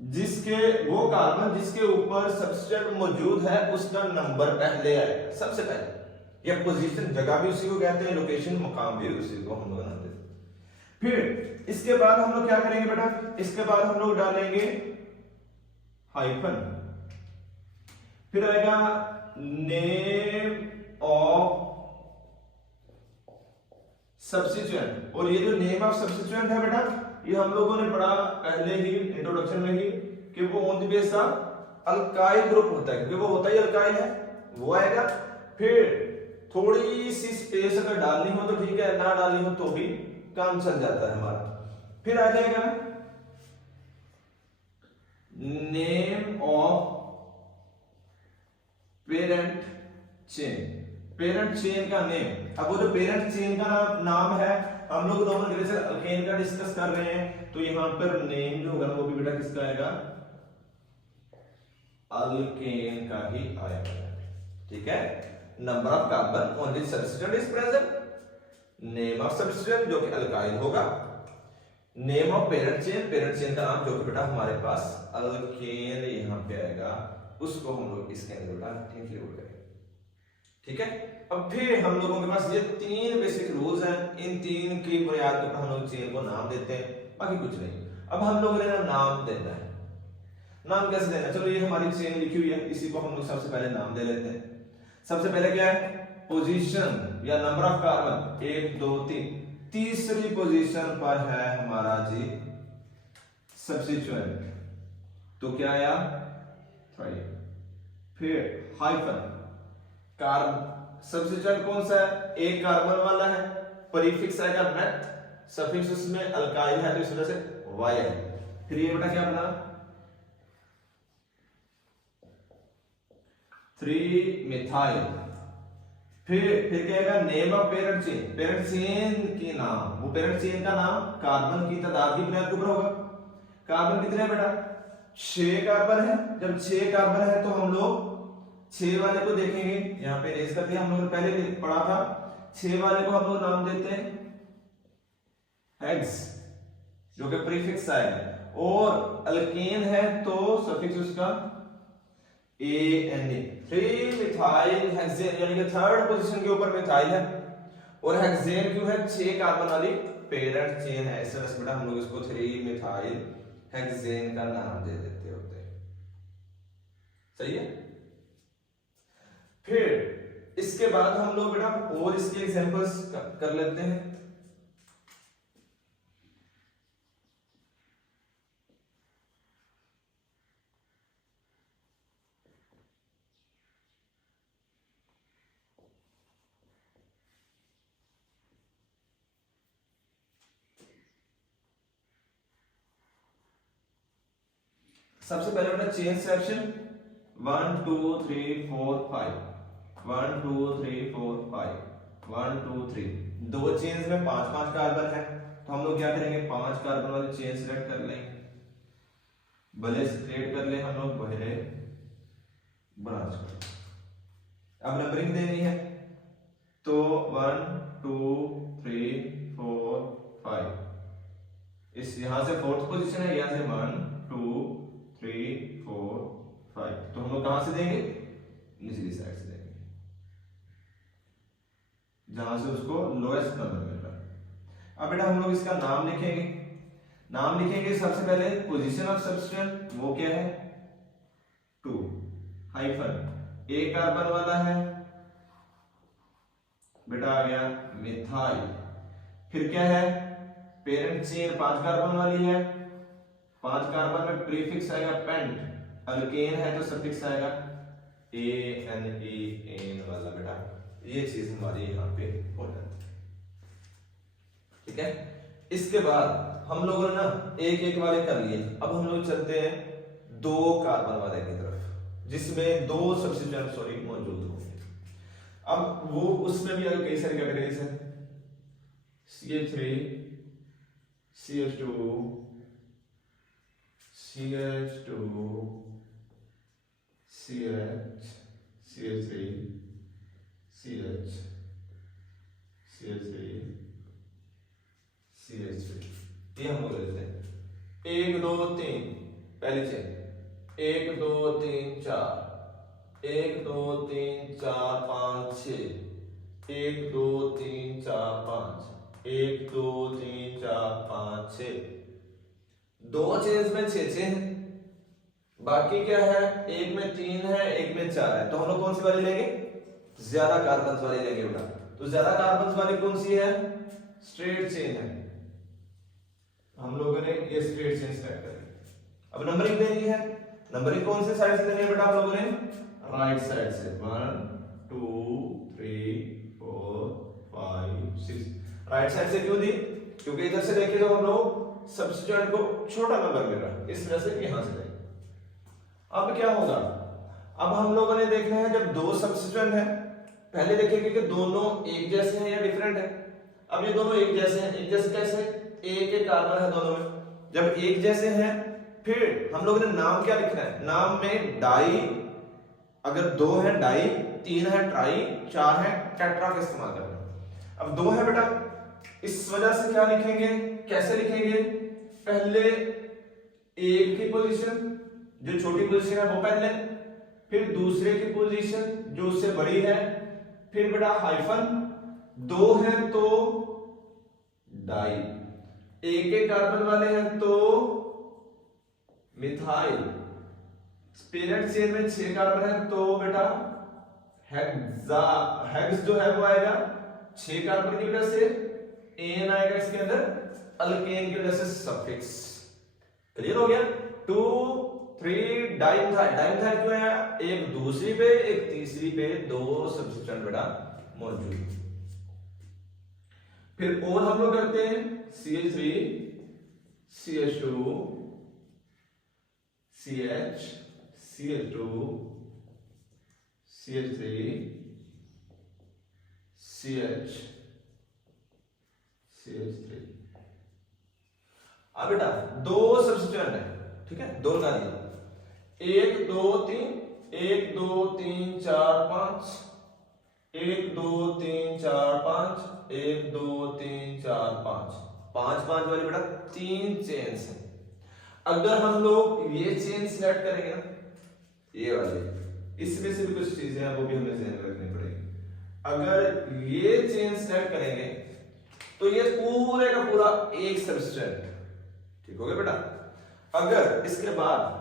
जिसके, वो कार्बन जिसके ऊपर सब्स्टिट्यूएंट मौजूद है उसका नंबर पहले आएगा सबसे पहले। या पोजीशन, जगह भी उसी को कहते हैं, लोकेशन मकाम भी उसी को हम लोग बनाते हैं। फिर इसके बाद हम लोग क्या करेंगे बेटा? इसके बाद हम लोग डालेंगे हाइफन, फिर आएगा नेम ऑफ सब्स्टिट्यूएंट। और ये जो नेम ऑफ सब्स्टिट्यूएंट है बेटा ये हम लोगों ने पढ़ा पहले ही इंट्रोडक्शन में ही कि वो on the base of alkyl group होता है, क्योंकि वो होता ही अल्काइल है, वो आएगा। फिर थोड़ी सी स्पेस अगर डालनी हो तो ठीक है, ना डालनी हो तो भी काम चल जाता है हमारा। फिर आ जाएगा name of parent chain, parent chain का नेम। अब वो जो पेरेंट चेन का नाम है, हम लोग नॉर्मल अल्केन का डिस्कस कर रहे हैं तो तो यहाँ पर नेम जो होगा ना वो भी बेटा किसका आएगा, अल्केन का ही आएगा। ठीक है, number of carbon on which substituent is present, name of substituent जो कि अल्काइल होगा, नेम ऑफ पेरेंट चेन का नाम जो कि बेटा हमारे पास अल्केन यहाँ पे आएगा, उसको हम लोग इसके अंदर बेटा इंक्लूड करेंगे। ठीक है, अब फिर हम लोगों के पास ये 3 बेसिक रूल्स हैं, इन 3 की बुनियाद पर हम लोग चेन को नाम देते हैं, बाकी कुछ नहीं। अब हम लोगों ने नाम देना है, नाम कैसे देना, चलो ये हमारी चेन लिखी हुई है, इसी को हम लोग सबसे पहले नाम दे लेते हैं। सबसे पहले क्या है, पोजीशन या नंबर ऑफ कार्बन 1 2 3, तीसरी पोजीशन पर है हमारा जी सब्स्टिट्यूएंट, तो क्या आया 3। फिर हाइफन, कार्बन सब्स्टिट्यूएंट कौन सा है, एक कार्बन वाला है, प्रीफिक्स आएगा मेथ, सफिक्स उसमें अल्काइल है तो इस वजह से वायल। फिर ये बेटा क्या बना 3 मिथाइल। फिर क्या आएगा, नेम ऑफ पेरेंट चेन की नाम, वो पेरेंट चेन का नाम कार्बन की तादाद की बुनियाद के ऊपर होगा। कार्बन कितने हैं बेटा, 6 कार्बन है। जब 6 कार्बन है तो हम लोग 6 वाले को देखेंगे, यहाँ पे रेज कर दिया, हम लोग ने पहले पढ़ा था, 6 वाले को हम लोग नाम देते हैं हेक्स, जो कि प्रीफिक्स है, और अल्केन है तो सफिक्स उसका ANA। 3 मिथाइल हेक्सेन, यानी कि थर्ड पोजीशन के ऊपर मिथाइल है, और हेक्सेन क्यों है, 6 कार्बन वाली पेरेंट चेन है, इस वजह से बेटा हम लोग इसको 3 मिथाइल हेक्सेन का नाम दे देते होते हैं। सही है। फिर इसके बाद हम लोग बेटा और इसके एग्जांपल्स कर लेते हैं। सबसे पहले बेटा चेन सेक्शन 1 2 3 4 5, 1 2 3 4 5, 1 2 3, दो चेन्स में 5-5 कार्बन है, तो हम लोग क्या करेंगे, 5 कार्बन वाली चेन सिलेक्ट कर लेंगे, भले क्रिएट कर ले हम लोग, भले ब्रांच कर। अब नंबरिंग देनी है, तो 1 2 3 4 5, इस यहां से 4th पोजीशन है, यहां से 1 2 3 4 5, तो हम लोग कहां से देंगे, निचली साइड से देंगे, जहां से उसको लोएस्ट नंबर मिल रहा है। अब बेटा हम लोग इसका नाम लिखेंगे, नाम लिखेंगे सबसे पहले पोजीशन ऑफ सब्स्टिट्यूएंट, वो क्या है 2, हाइफन, एक कार्बन वाला है बेटा आ गया मिथाइल। फिर क्या है, पेरेंट चेन 5 कार्बन वाली है, 5 कार्बन में प्रीफिक्स आएगा पेंट, अल्केन है तो सफिक्स आएगा ANEN वाला बेटा, ये चीज हमारी यहाँ पे हो जाती है। ठीक है, इसके बाद हम लोगों ने ना एक एक वाले कर लिए, अब हम लोग चलते हैं 2 कार्बन वाले की तरफ, जिसमें 2 सब्स्टिट्यूएंट मौजूद होंगे। अब वो उसमें भी कई सारी कैटेगरीज है, CH3 CH2 CH2 CH CH3 CH CH3 CH3, ये हम लोग लेते हैं 1 2 3, पहली चेन 1 2 3 4, 1 2 3 4 5 6, 1 2 3 4 5, 1 2 3 4 5 6, 2 चेन्स में 6 हैं, बाकी क्या है, एक में 3 है, एक में 4 है, तो हम लोग कौन सी वाली लेंगे, ज्यादा कार्बन वाली लेंगे बेटा। तो ज्यादा कार्बन वाली कौन सी है, स्ट्रेट चेन है, हम लोगों ने ये स्ट्रेट चेन सेलेक्ट करी। अब नंबरिंग देनी है, नंबरिंग कौन से साइड से देनी है बेटा, हम लोगों ने राइट साइड से, 1 2 3 4 5 6, राइट साइड से क्यों दी, क्योंकि इधर से देखिए तो हम लोग सब्स्टिट्यूएंट को छोटा नंबर मिल रहा है, इस वजह से यहां से देंगे। अब क्या होगा, अब हम लोगों ने देखना है जब 2 सब्स्टिट्यूएंट है, पहले देखेंगे कि दोनों एक जैसे हैं या डिफरेंट है। अब ये दोनों एक जैसे हैं, एक जैसे कैसे, एक एक कार्बन है दोनों में, जब एक जैसे हैं, फिर हम लोगों ने नाम क्या लिखना है, नाम में डाई, अगर 2 है डाई, 3 है ट्राई, 4 है टेट्रा का इस्तेमाल करना है। अब 2 है बेटा, इस वजह से क्या लिखेंगे, कैसे लिखेंगे, पहले एक की पोजीशन जो छोटी पोजीशन है वो पहले, फिर दूसरे की पोजीशन जो उससे बड़ी है, फिर बेटा हाइफन, 2 है तो डाई, एक कार्बन वाले हैं तो मिथाइल, पेरेंट चेन में 6 कार्बन है तो बेटा हेक्सा, हेक्स जो है वो आएगा 6 कार्बन की वजह से, एन आएगा इसके अंदर अल्केन की वजह से सफिक्स। क्लियर हो गया। 2 3 डाइमिथाइल, डाइमिथाइल क्यों है, एक दूसरी पे एक तीसरी पे 2 सब्स्टिट्यूएंट बेटा मौजूद। फिर और हम लोग करते हैं CH3 CH2 CH CH2 CH3 CH CH3। अब बेटा 2 सब्स्टिट्यूएंट है, ठीक है, 2 का दिया, 1 2 3 1 2 3 4 5 1 2 3 4 5 1 2 3 4 5 5 5 वाले बेटा 3 चेन्स हैं। अगर हम लोग ये चेन सिलेक्ट करेंगे ना, ये वाले, इसमें से भी कुछ चीजें हैं वो भी हमें ध्यान में रखनी पड़ेगी। अगर ये चेन सिलेक्ट करेंगे तो ये पूरे का पूरा एक सब्स्टिट्यूएंट, ठीक हो गया बेटा। अगर इसके बाद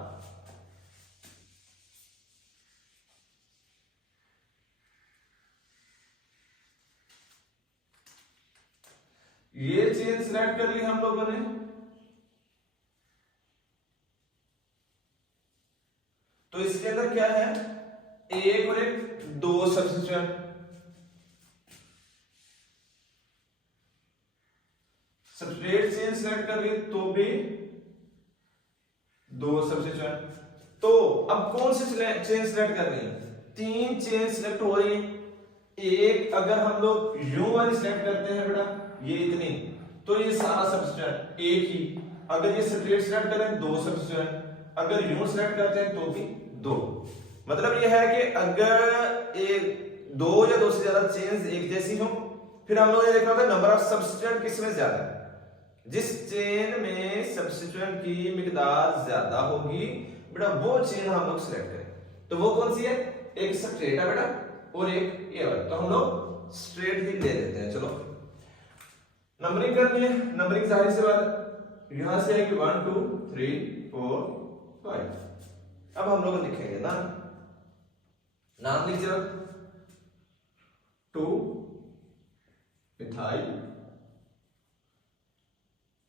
ये चेन सिलेक्ट कर ली हम लोगों ने, तो इसके अंदर क्या है, एक और एक 2 सब्स्टिट्यूएंट, सब्सट्रेट चेन सिलेक्ट कर ली तो भी 2 सब्स्टिट्यूएंट। तो अब कौन सी चेन सिलेक्ट करनी है, 3 चेन सिलेक्ट हो रही है। एक अगर हम लोग यूं वाली सिलेक्ट करते हैं बेटा, ये इतनी, तो ये सारा सब्स्टिट्यूएंट एक ही, अगर ये सब्सट्रेट सिलेक्ट करें 2 सब्स्टिट्यूएंट, अगर यूं सिलेक्ट करते हैं तो भी 2। मतलब ये है कि अगर एक 2 या 2 से ज्यादा चेन्स एक जैसी हो, फिर हम लोग ये देखना होगा नंबर ऑफ सब्स्टिट्यूएंट किसमें ज्यादा है, जिस चेन में सब्स्टिट्यूएंट की मिकदार ज्यादा होगी बेटा वो चेन हम लोग सिलेक्ट करें। तो वो कौन सी है, एक स्ट्रेट है बेटा और एक ये वाला, तो हम लोग स्ट्रेट ही ले लेते हैं। चलो नंबरिंग करनी है, नंबरिंग जाहिर सी बात यहां से आएगी 1 2 3 4 5। अब हम लोग लिखेंगे ना, नाम लिख जरा, 2 मिथाइल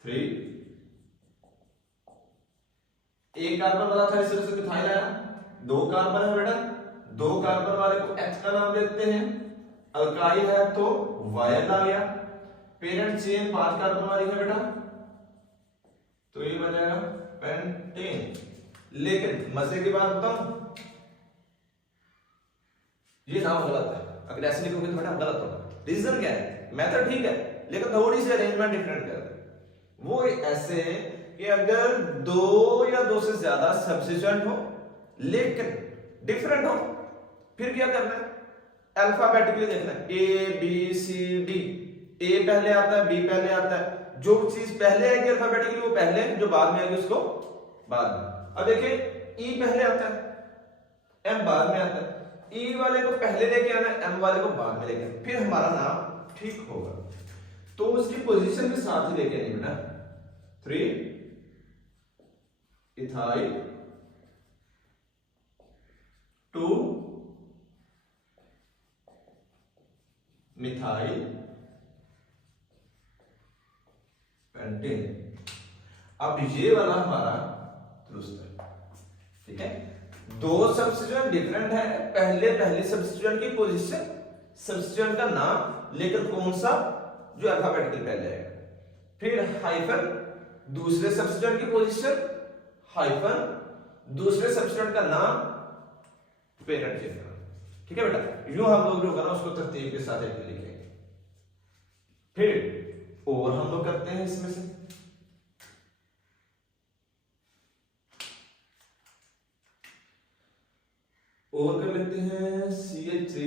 3, एक कार्बन वाला था इस तरह से मिथाइल आया, 2 कार्बन है बेटा, 2 कार्बन वाले को H का नाम देते हैं, अल्काइल है तो वायल आ गया, पेरेंट चेन 5 कार्बन वाली है बेटा, तो ये बन जाएगा पेंटेन। लेकिन मजे की बात बताऊं, ये नाम गलत है, अगर ऐसे लिखोगे तो बेटा गलत होगा। रीजन क्या है, मेथड ठीक है लेकिन थोड़ी सी अरेंजमेंट डिफरेंट कर दे। वो ऐसे कि अगर 2 या 2 से ज्यादा सब्स्टिट्यूएंट हो लेकिन डिफरेंट हो, फिर क्या करना है, अल्फाबेटिकली देखना है, A B C D, A पहले आता है, B पहले आता है, जो चीज पहले आएगी अल्फाबेटिकली वो पहले, जो बाद में आएगी उसको बाद में। अब देखिए E पहले आता है, M बाद में आता है, E वाले को पहले लेके आना है, M वाले को बाद में लेके आना, फिर हमारा नाम ठीक होगा। तो उसकी पोजीशन भी साथ ही लेके आनी बेटा, 3 इथाइल 2 मिथाइल पेंटेन। अब ये वाला हमारा दुरुस्त है, ठीक है। 2 सब्स्टिट्यूएंट डिफरेंट है, पहले सब्स्टिट्यूएंट की पोजीशन, सब्स्टिट्यूएंट का नाम, लेकिन कौन सा, जो अल्फाबेटिकल पहले आएगा, फिर हाइफन, दूसरे सब्स्टिट्यूएंट की पोजीशन, हाइफन, दूसरे सब्स्टिट्यूएंट का नाम, पेरेंट चेन का, ठीक है बेटा। यूं हम लोग जो करना उसको तरतीब के साथ एक लिखेंगे। फिर और हम लोग करते हैं इसमें से और कर लेते हैं CH3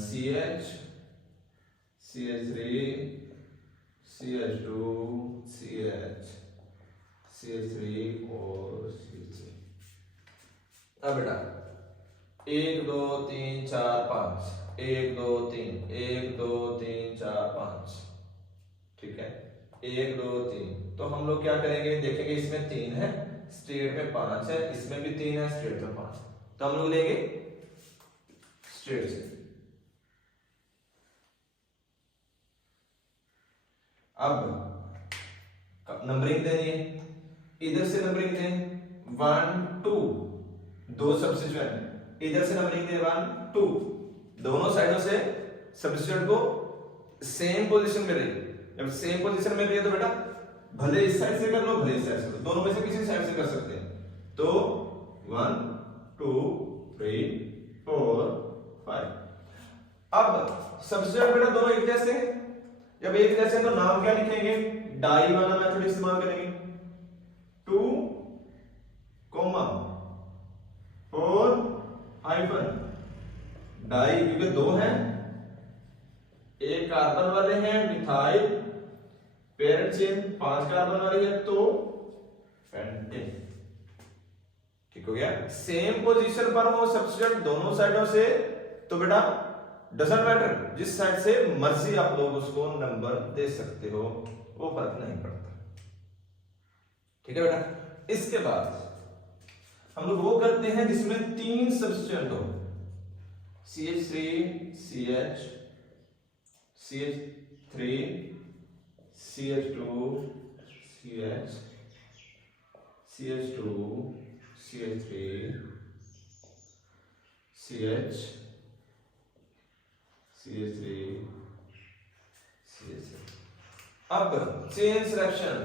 CH CH3 CH2 CH CH3 और CH3। अब बेटा 1 2 3 4 5 1 2 3 1 2 3 4 5, ठीक है 1 2 3। तो हम लोग क्या करेंगे, देखेंगे इसमें 3 है, स्ट्रेट में 5 है, इसमें भी 3 है, स्ट्रेट में 5। तो हम लोग लेंगे स्ट्रेट से। अब नंबरिंग देनी है, इधर से नंबरिंग दें 1 2, दो सब्स्टिट्यूएंट, इधर से नंबरिंग दे 1 2, दोनों साइडों से सब्स्टिट्यूएंट को सेम पोजीशन में रही। जब सेम पोजीशन में रही है तो बेटा भले इस साइड से कर लो भले इस साइड से, दोनों में से किसी साइड से कर सकते हैं। तो 1 2 3 4 5। अब सब्स्टिट्यूएंट बेटा दोनों एक जैसे हैं, जब एक जैसे तो नाम क्या लिखेंगे, डाई वाला मेथड इस्तेमाल करेंगे। 2 4 हाइफन डाई, क्योंकि दो हैं, एक कार्बन वाले हैं मिथाइल पेरेंट चेन, 5 कार्बन वाली है तो पेंटेन। ठीक हो गया। सेम पोजीशन पर हो सब्स्टिट्यूएंट दोनों साइडों से तो बेटा डजंट मैटर, जिस साइड से मर्जी आप लोग उसको नंबर दे सकते हो, वो फर्क नहीं पड़ता। ठीक है बेटा। इसके बाद हम लोग वो करते हैं जिसमें 3 सब्स्टिट्यूएंट हो, CH3 CH CH3 CH2 CH CH2 CH3 CH CH3 CH3। अब चेन सिलेक्शन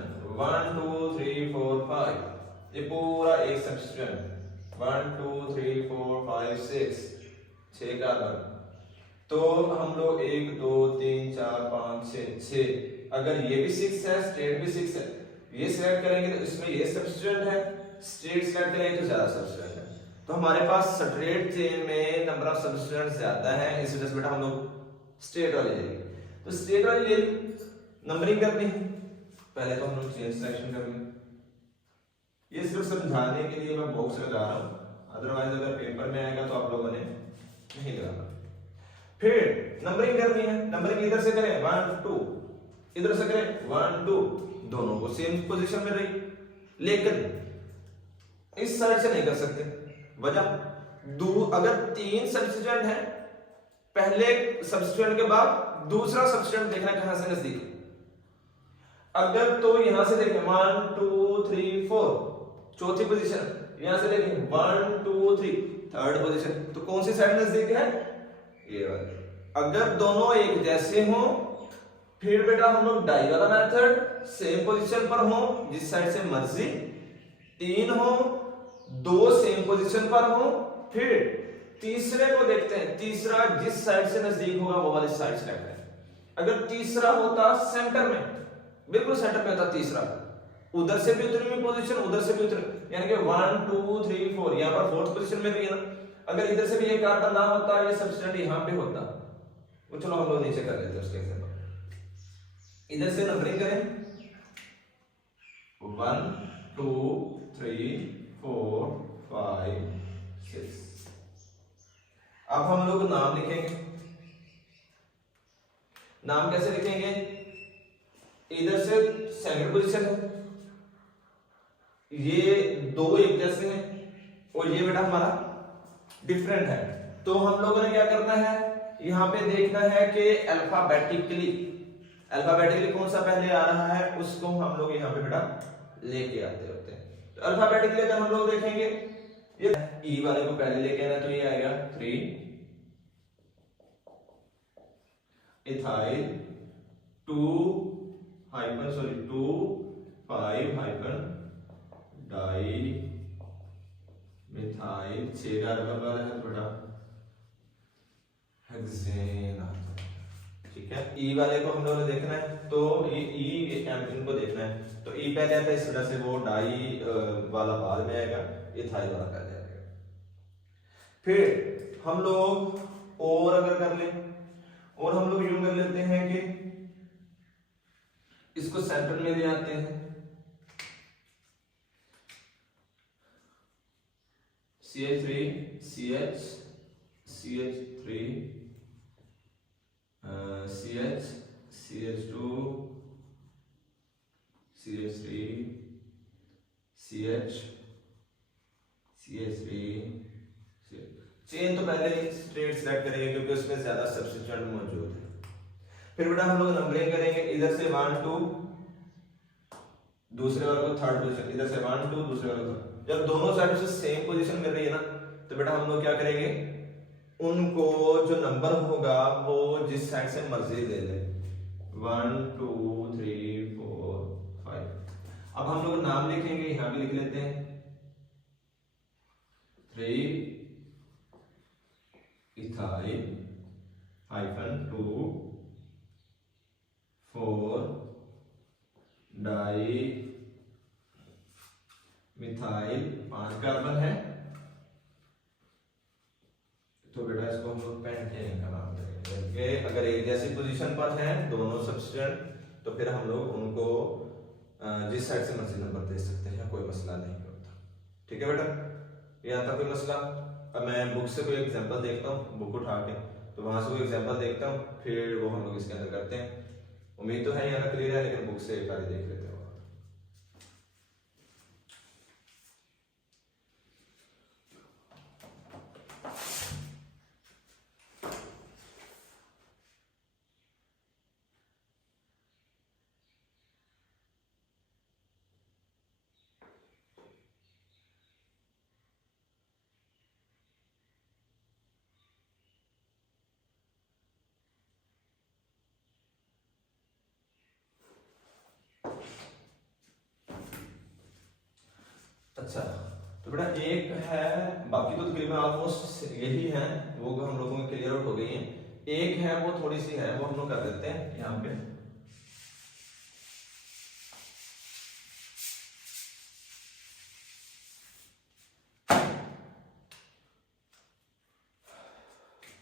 1 2 3 4 5, ये पूरा एक सब्स्टिट्यूएंट 1 2 3 4 5 6, 6 कार्बन। तो हम लोग 1 2 3 4 5 6, अगर ये भी 6 है, स्ट्रेट भी 6 है, ये सिलेक्ट करेंगे तो इसमें ये सब्स्टिट्यूएंट है, स्ट्रेट सिलेक्ट करेंगे तो ज्यादा सब्स्टिट्यूएंट है। तो हमारे पास स्ट्रेट चेन में नंबर ऑफ सब्स्टिट्यूएंट ज्यादा है, इस वजह से बेटा हम लोग स्ट्रेट वाली लेंगे। तो स्ट्रेट वाली ले नंबरिंग करनी है, पहले तो हम लोग चेन सिलेक्शन कर लेंगे। ये सिर्फ समझाने के लिए मैं बॉक्स लगा रहा हूं, अदरवाइज अगर पेपर में आएगा तो आप लोगों ने नहीं लगाना। फिर नंबरिंग करनी है, नंबरिंग इधर से करें 1 2, इधर से करें 1 2, दोनों को सेम पोजीशन में रही, लेकिन इस साइड से नहीं कर सकते। वजह अगर 3 सब्स्टिट्यूएंट है, पहले सब्स्टिट्यूएंट के बाद दूसरा सब्स्टिट्यूएंट देखना कहां से नजदीक है। अगर तो यहां से देखें 1 2 3 4 चौथी पोजीशन, यहां से देखें 1 2 3 थर्ड पोजीशन, तो कौन सी साइड नजदीक है, ये वाली। अगर दोनों एक जैसे हो फिर बेटा हम लोग डाई वाला मेथड, सेम पोजीशन पर हो जिस साइड से मर्जी, 3 हो, 2 सेम पोजीशन पर हो, फिर तीसरे को देखते हैं, तीसरा जिस साइड से नजदीक होगा वो वाली साइड सेलेक्ट करें। अगर तीसरा होता सेंटर में, बिल्कुल सेंटर में होता तीसरा, उधर से भी उतनी पोजीशन, उधर से भी उतनी, यानी कि 1 2 3 4, यहां पर फोर्थ पोजीशन में भी है ना। अगर इधर से भी ये कार्बन ना होता, ये सब्स्टिट्यूएंट यहां पे होता, वो चलो हम लोग नीचे कर लेते हैं उसके एग्जांपल। इधर से नंबरिंग करें 1 2 3 4 5 6। अब हम लोग नाम लिखेंगे, नाम कैसे लिखेंगे, इधर से सेकंड पोजीशन है, ये 2 एक जैसे हैं और ये बेटा हमारा डिफरेंट है। तो हम लोगों ने क्या करना है, यहां पे देखना है कि अल्फाबेटिकली कौन सा पहले आ रहा है, उसको हम लोग यहां पे बेटा लेके आते होते हैं। तो अल्फाबेटिकली अगर हम लोग देखेंगे, ये ई वाले को पहले लेके आना, तो ये आएगा 3 ethyl 2 5 hyphen di methyl, 6 carbon वाला है थोड़ा हेक्सेन आता है। ठीक है, ई वाले को हम लोगों ने देखना है, तो ये ई इनको देखना है, तो ई पहले आता है, इस वजह से वो डाई वाला बाद में आएगा, इथाइल वाला पहले आएगा। फिर हम लोग और अगर कर लें, और हम लोग यूं कर लेते हैं कि इसको सेंटर में ले आते हैं, CH3 CH CH3 CH CH2 CH3 CH CH3 chain तो पहले स्ट्रेट सेलेक्ट करेंगे क्योंकि उसमें ज्यादा सब्स्टिट्यूएंट मौजूद है। फिर बेटा हम लोग नंबरिंग करेंगे, इधर से 1 2, दूसरे वाले को थर्ड पोजीशन, इधर से 1 2, दूसरे वाले को थर्ड। जब दोनों साइड से सेम पोजीशन मिल रही है ना, तो बेटा हम लोग क्या करेंगे, उनको जो नंबर होगा वो जिस साइड से मर्जी ले ले, 1 2 3 4 5। अब हम लोग नाम लिखेंगे, यहां भी लिख लेते हैं 3 इथाइल -2 4 डाई मिथाइल, 5 कार्बन है, तो बेटा इसको हम लोग पेंटेन का नाम देंगे। अगर एक जैसी पोजीशन पर हैं दोनों सब्स्टिट्यूएंट तो फिर हम लोग उनको जिस साइड से मर्जी नंबर दे सकते हैं, कोई मसला नहीं होता। ठीक है बेटा, ये आता कोई मसला। अब मैं बुक से कोई एग्जांपल देखता हूँ, बुक उठा के, तो वहां से कोई एग्जांपल देखता हूँ, फिर वो हम लोग इसके अंदर करते हैं। उम्मीद तो है यहाँ क्लियर है, लेकिन बुक से एक बार देख लेते हैं। अच्छा, तो बेटा एक है, बाकी तो तकरीबन ऑलमोस्ट यही है, वो हम लोगों में क्लियर आउट हो गई है। एक है वो थोड़ी सी है, वो हम लोग कर देते हैं यहाँ पे।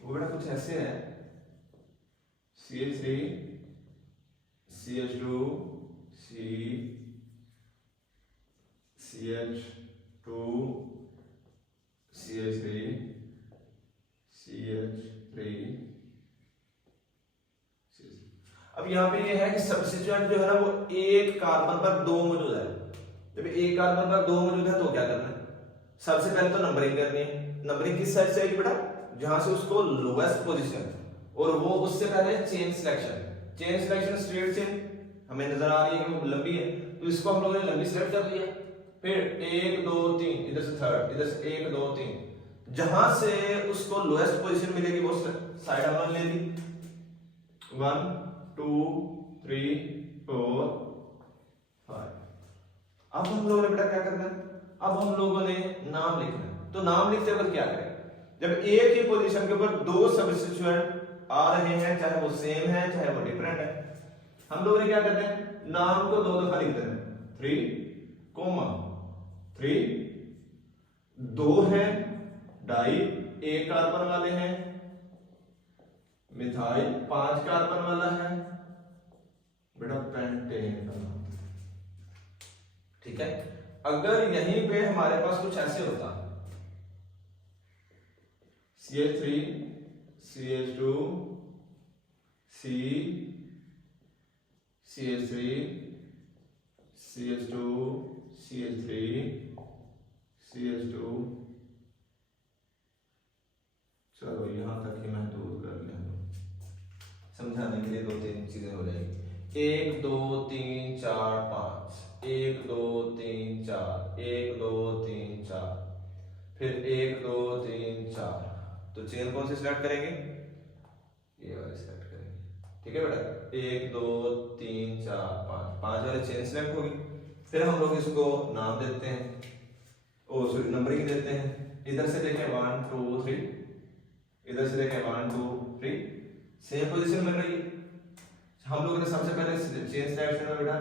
वो बेटा कुछ ऐसे है, CH3 CH2 CH2 CH3 CH3। अब यहाँ पे ये है कि सब्स्टिट्यूएंट जो है ना वो एक कार्बन पर 2 मौजूद है। जब एक कार्बन पर 2 मौजूद है तो क्या करना है, सबसे पहले तो नंबरिंग करनी है। नंबरिंग किस साइड से आएगी बेटा, जहां से उसको लोएस्ट पोजीशन, और वो उससे पहले chain selection. Chain selection straight chain हमें नजर आ रही है कि वो लंबी है, तो इसको हम लोगों ने लंबी सिलेक्ट कर लिया। फिर 1 2 3, इधर से थर्ड, इधर से 1 2 3, जहां से उसको लोएस्ट पोजीशन मिलेगी वो साइड हमने ले ली। 1 2 3 4 5। अब हम लोगों ने बेटा क्या करना है, अब हम लोगों ने नाम लिखना है। तो नाम लिखते वक्त क्या करें, जब एक ही पोजीशन के ऊपर 2 सब्स्टिट्यूएंट आ रहे हैं, चाहे वो सेम है चाहे वो डिफरेंट है, हम लोगों ने क्या करना है, नाम को 2 दफा लिख देना है। 3 3 2 है डाई, 1 कार्बन वाले हैं, मिथाइल 5 कार्बन वाला है, बेटा पेंटेन का नाम। ठीक है, अगर यहीं पे हमारे पास कुछ ऐसे होता, CH3 CH2 CH3 CH2 CH3 CH2, चलो यहां तक ही महदूद कर लें, समझाने के लिए 2-3 चीजें हो जाएगी। 1 2 3 4 5, 1 2 3 4, 1 2 3 4, फिर 1 2 3 4। तो चेन कौन सी सिलेक्ट करेंगे, ये वाली सिलेक्ट करेंगे। ठीक है बेटा, 1 2 3 4 5, 5 वाली चेन सिलेक्ट होगी। फिर हम लोग इसको नाम देते हैं, ओ सॉरी नंबरिंग देते हैं। इधर से देखें 1 2 3, इधर से देखें 1 2 3, सेम पोजीशन मिल रही है। हम लोगों ने सबसे पहले चेन सिलेक्शन में बेटा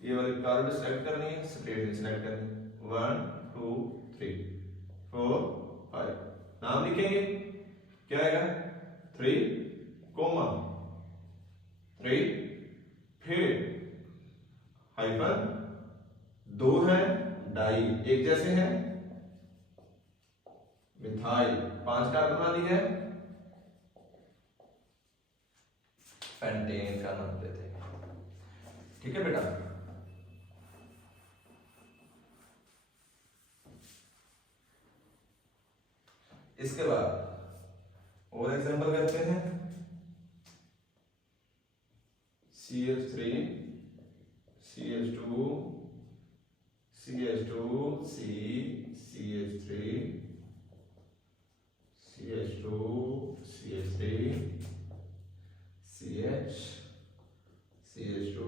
ये वाली कार्बन सेलेक्ट करनी है, स्ट्रेट सेलेक्ट करनी है। 1 2 3 4 5 नाम लिखेंगे, क्या आएगा 3 कोमा 3 फिर हाइफन 2 है डाई एक जैसे हैं मिथाइल 5 कार्बन वाली है पेंटेन का नाम देते हैं। ठीक है बेटा, इसके बाद और एग्जांपल करते हैं। CH3 CH2 CH2 C CH3 CH2 CH3 CH CH2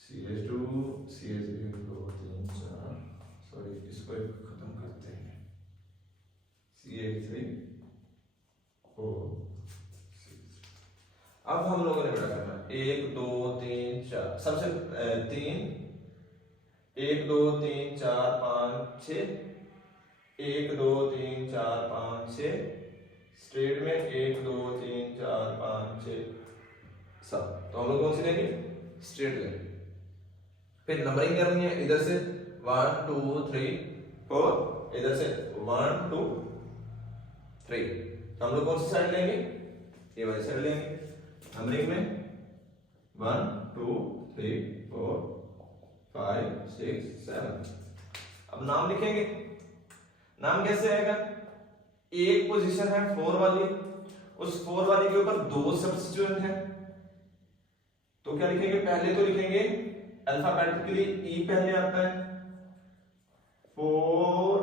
CH2 CH3 2 3 4 sorry इसको एक खत्म करते हैं। CH3 4 अब हम लोगों ने बेटा करना 1 2 3 4 सबसे 3 1 2 3 4 5 6 1 2 3 4 5 6 स्ट्रेट में 1 2 3 4 5 6 7। तो हम लोग कौन सी लेंगे स्ट्रेट लेंगे। फिर नंबरिंग करनी है इधर से 1 2 3 4 इधर से 1 2 3। तो हम लोग कौन सी साइड लेंगे ये वाली साइड लेंगे। नंबरिंग में 1 2 3 4 5 6 7। अब नाम लिखेंगे, नाम कैसे आएगा, एक पोजीशन है 4 वाली, उस 4 वाली के ऊपर 2 सब्स्टिट्यूएंट है तो क्या लिखेंगे, पहले तो लिखेंगे अल्फाबेटिकली ई पहले आता है 4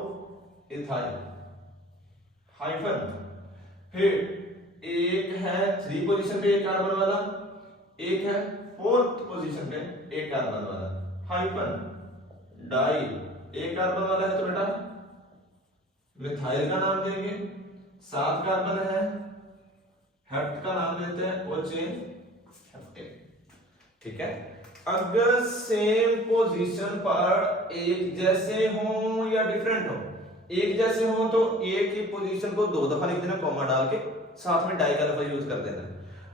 इथाइल हाइफन फिर एक है 3 पोजीशन पे एक कार्बन वाला, एक है 4th पोजीशन पे एक कार्बन वाला हाइफन डाई एक कार्बन वाला है तो बेटा मिथाइल का नाम देंगे। 7 कार्बन है हेप्ट का नाम देते हैं और चेन हेप्टेन। ठीक है, अगर सेम पोजीशन पर एक जैसे हो या डिफरेंट हो, एक जैसे हो तो एक ही पोजीशन को 2 दफा लिख देना कॉमा डाल के, साथ में डाई का लफ्ज यूज कर देना।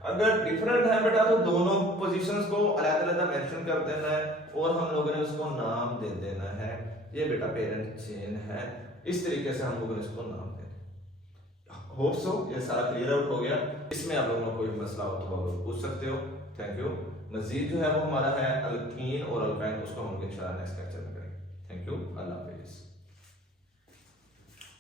अगर डिफरेंट है बेटा तो दोनों पोजीशंस को अलग-अलग मेंशन कर देना है और हम लोगों ने उसको नाम दे देना है। ये बेटा पेरेंट चेन है, इस तरीके से हम लोगों ने इसको नाम दे दिया। होप सो ये सारा क्लियर आउट हो गया। इसमें आप लोगों को कोई मसला हो तो आप पूछ सकते हो। Thank you. मजीद जो है वो हमारा है अल्कीन और अल्काइन, उसको हम इंशाल्लाह नेक्स्ट लेक्चर में करेंगे। थैंक यू, अल्लाह हाफिज़।